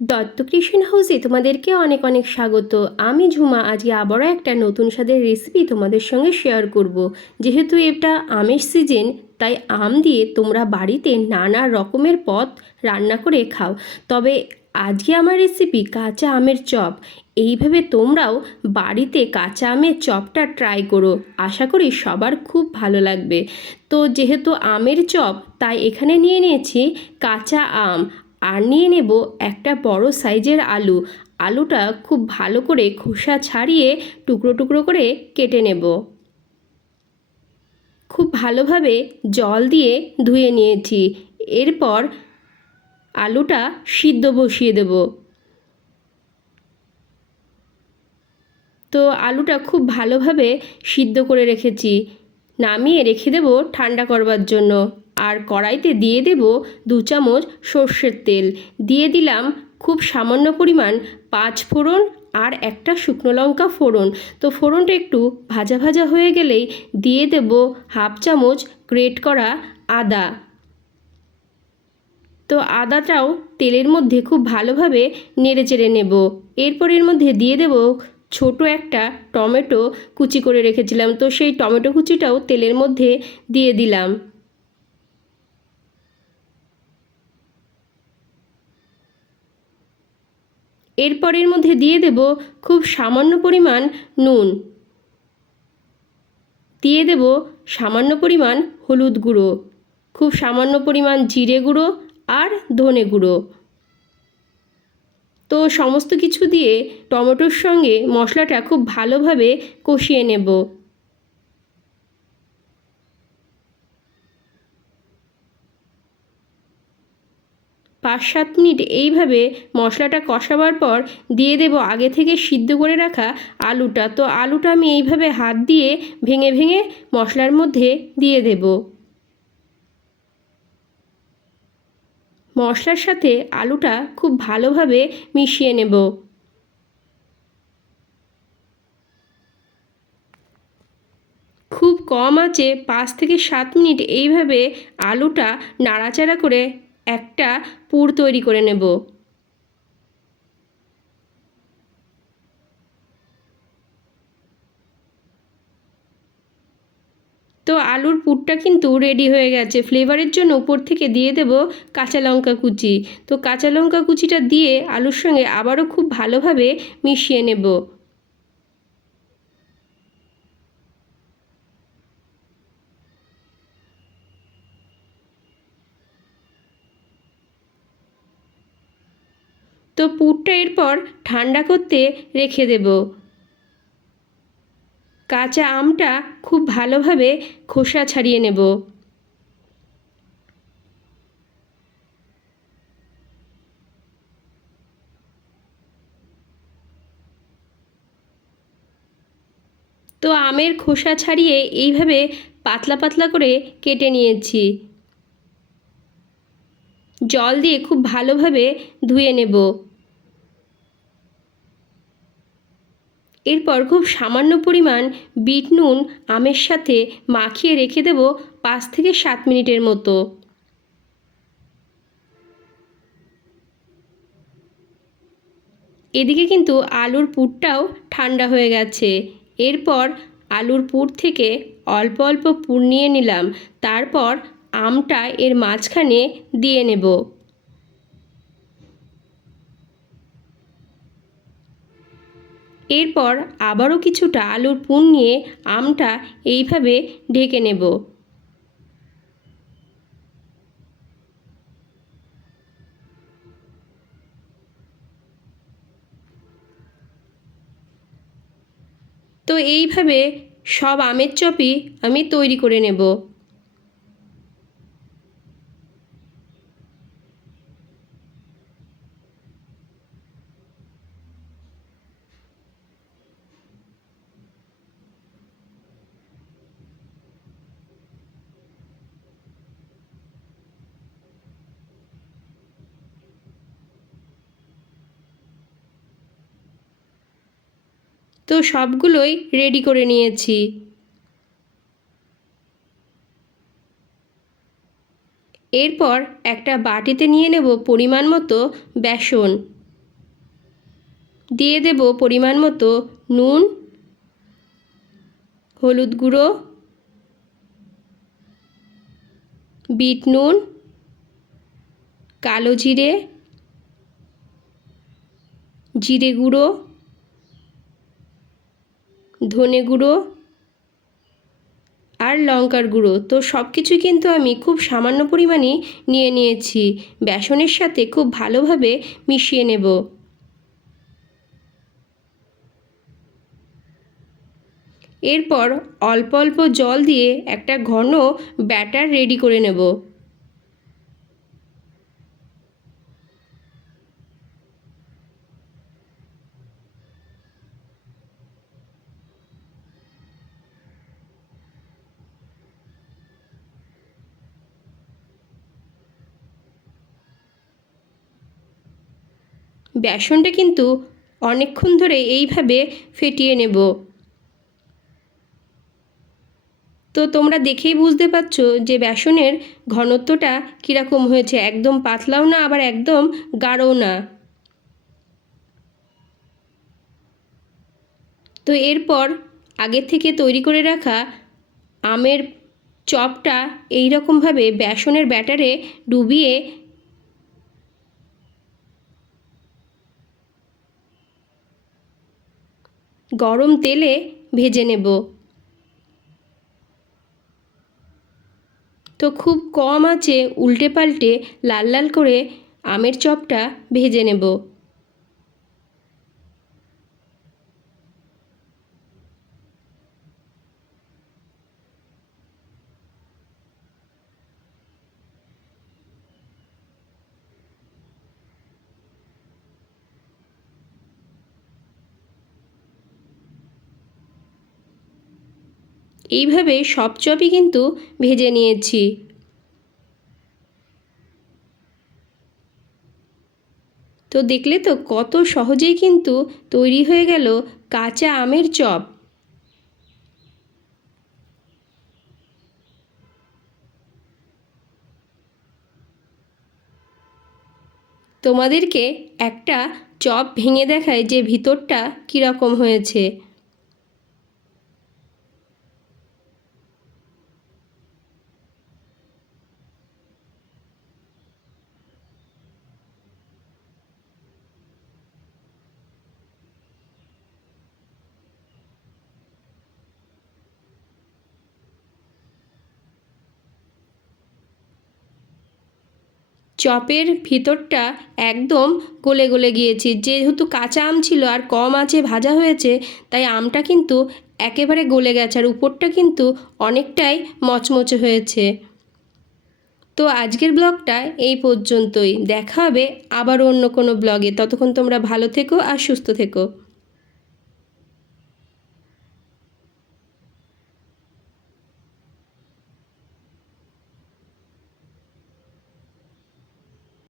Dutta kitchen হাউসে তোমাদেরকে অনেক অনেক স্বাগত। আমি ঝুমা আজকে আবারও একটা নতুন স্বাদের রেসিপি তোমাদের সঙ্গে শেয়ার করব। যেহেতু এটা আমের সিজন, তাই আম দিয়ে তোমরা বাড়িতে নানা রকমের পদ রান্না করে খাও। তবে আজকে আমার রেসিপি কাঁচা আমের চপ। এইভাবে তোমরাও বাড়িতে কাঁচা আমের চপটা ট্রাই করো, আশা করি সবার খুব ভালো লাগবে। তো যেহেতু আমের চপ, তাই এখানে নিয়ে নিয়েছি কাঁচা আম, আর নিয়ে নেব একটা বড় সাইজের আলু। আলুটা খুব ভালো করে খোসা ছাড়িয়ে টুকরো টুকরো করে কেটে নেব। খুব ভালোভাবে জল দিয়ে ধুয়ে নিয়েছি। এরপর আলুটা সিদ্ধ বসিয়ে দেব। তো আলুটা খুব ভালোভাবে সিদ্ধ করে রেখেছি, নামিয়ে রেখে দেব ঠান্ডা করবার জন্য। আর কড়াইতে দিয়ে দেব 2 চামচ সর্ষের তেল, দিয়ে দিলাম খুব সামান্য পরিমাণ 5 ফোড়ন আর একটা শুকনো লঙ্কা ফোড়ন। তো ফোড়নটা একটু ভাজা ভাজা হয়ে গেলেই দিয়ে দেব 1/2 চামচ গ্রেট করা আদা। তো আদাটাও তেলের মধ্যে খুব ভালোভাবে নেড়ে চেড়ে নেব। এরপর এর মধ্যে দিয়ে দেব ছোট একটা টমেটো কুচি করে রেখেছিলাম, তো সেই টমেটো কুচিটাও তেলের মধ্যে দিয়ে দিলাম। এরপর এর মধ্যে দিয়ে দেব খুব সামান্য পরিমাণ নুন, দিয়ে দেব সামান্য পরিমাণ হলুদ গুঁড়ো, খুব সামান্য পরিমাণ জিরে গুঁড়ো আর ধনে গুঁড়ো। তো সমস্ত কিছু দিয়ে টমেটোর সঙ্গে মশলাটা খুব ভালোভাবে কষিয়ে নেব। 5-7 মিনিট এইভাবে মশলাটা কষাবার পর দিয়ে দেব আগে থেকে সিদ্ধ করে রাখা আলুটা। তো আলুটা আমি এইভাবে হাত দিয়ে ভেঙে ভেঙে মশলার মধ্যে দিয়ে দেব। মশলার সাথে আলুটা খুব ভালোভাবে মিশিয়ে নেব। খুব কম আঁচে 5 থেকে 7 মিনিট এইভাবে আলুটা নাড়াচাড়া করে একটা পুর তৈরি করে নেব। তো আলুর পুরটা কিন্তু রেডি হয়ে গেছে। ফ্লেভারের জন্য উপর থেকে দিয়ে দেব কাঁচা লঙ্কা কুচি। তো কাঁচা লঙ্কা কুচিটা দিয়ে আলুর সঙ্গে আবারও খুব ভালোভাবে মিশিয়ে নেব। তো পুরটা এরপর ঠান্ডা করতে রেখে দেব। কাঁচা আমটা খুব ভালোভাবে খোসা ছাড়িয়ে নেব। তো আমের খোসা ছাড়িয়ে এইভাবে পাতলা পাতলা করে কেটে নিয়েছি। জল দিয়ে খুব ভালোভাবে ধুয়ে নেব। এরপর খুব সামান্য পরিমাণ বিট নুন আমের সাথে মাখিয়ে রেখে দেব 5 থেকে 7 মিনিটের মতো। এদিকে কিন্তু আলুর পুরটাও ঠান্ডা হয়ে গেছে। এরপর আলুর পুর থেকে অল্প অল্প পুর নিয়ে নিলাম, তারপর আমটা এর মাঝখানে দিয়ে নেব। এরপর আবারও কিছুটা আলুর পুর নিয়ে আমটা এইভাবে ঢেকে নেব। তো এইভাবে সব আমের চপই আমি তৈরি করে নেব। তো সবগুলোই রেডি করে নিয়েছি। এরপর একটা বাটিতে নিয়ে নেব পরিমাণ মতো বেসন। দিয়ে দেব পরিমাণ মতো নুন, হলুদ গুঁড়ো, বিট নুন, কালো জিরে, জিরে গুঁড়ো, ধনে গুঁড়ো আর লঙ্কার গুঁড়ো। তো সব কিছুই কিন্তু আমি খুব সামান্য পরিমাণে নিয়ে নিয়েছি। বেসনের সাথে খুব ভালোভাবে মিশিয়ে নেব। এরপর অল্প অল্প জল দিয়ে একটা ঘন ব্যাটার রেডি করে নেব। বেসনটা কিন্তু অনেকক্ষণ ধরে এইভাবে ফেটিয়ে নেব। তো তোমরা দেখেই বুঝতে পারছো যে বেসনের ঘনত্বটা কীরকম হয়েছে, একদম পাতলাও না আবার একদম গাঢ়ও না। তো এরপর আগে থেকে তৈরি করে রাখা আমের চপটা এই রকমভাবে বেসনের ব্যাটারে ডুবিয়ে গরম তেলে ভেজে নেব। তো খুব কম আঁচে উল্টে পাল্টে লাল লাল করে আমের চপটা ভেজে নেব। এইভাবে সব চপই কিন্তু ভেজে নিয়েছি। তো দেখলে তো কত সহজেই কিন্তু তৈরি হয়ে গেল কাঁচা আমের চপ। তোমাদেরকে একটা চপ ভেঙে দেখায় যে ভিতরটা কীরকম হয়েছে। চপের ভিতরটা একদম গলে গলে গিয়েছে, যেহেতু কাঁচা আম ছিল আর কম আঁচে ভাজা হয়েছে তাই আমটা কিন্তু একেবারে গলে গেছে আর উপরটা কিন্তু অনেকটাই মচমচে হয়েছে। তো আজকের ব্লগটা এই পর্যন্তই। দেখা হবে আবার অন্য কোনো ব্লগে। ততক্ষণ তোমরা ভালো থেকো আর সুস্থ থেকো।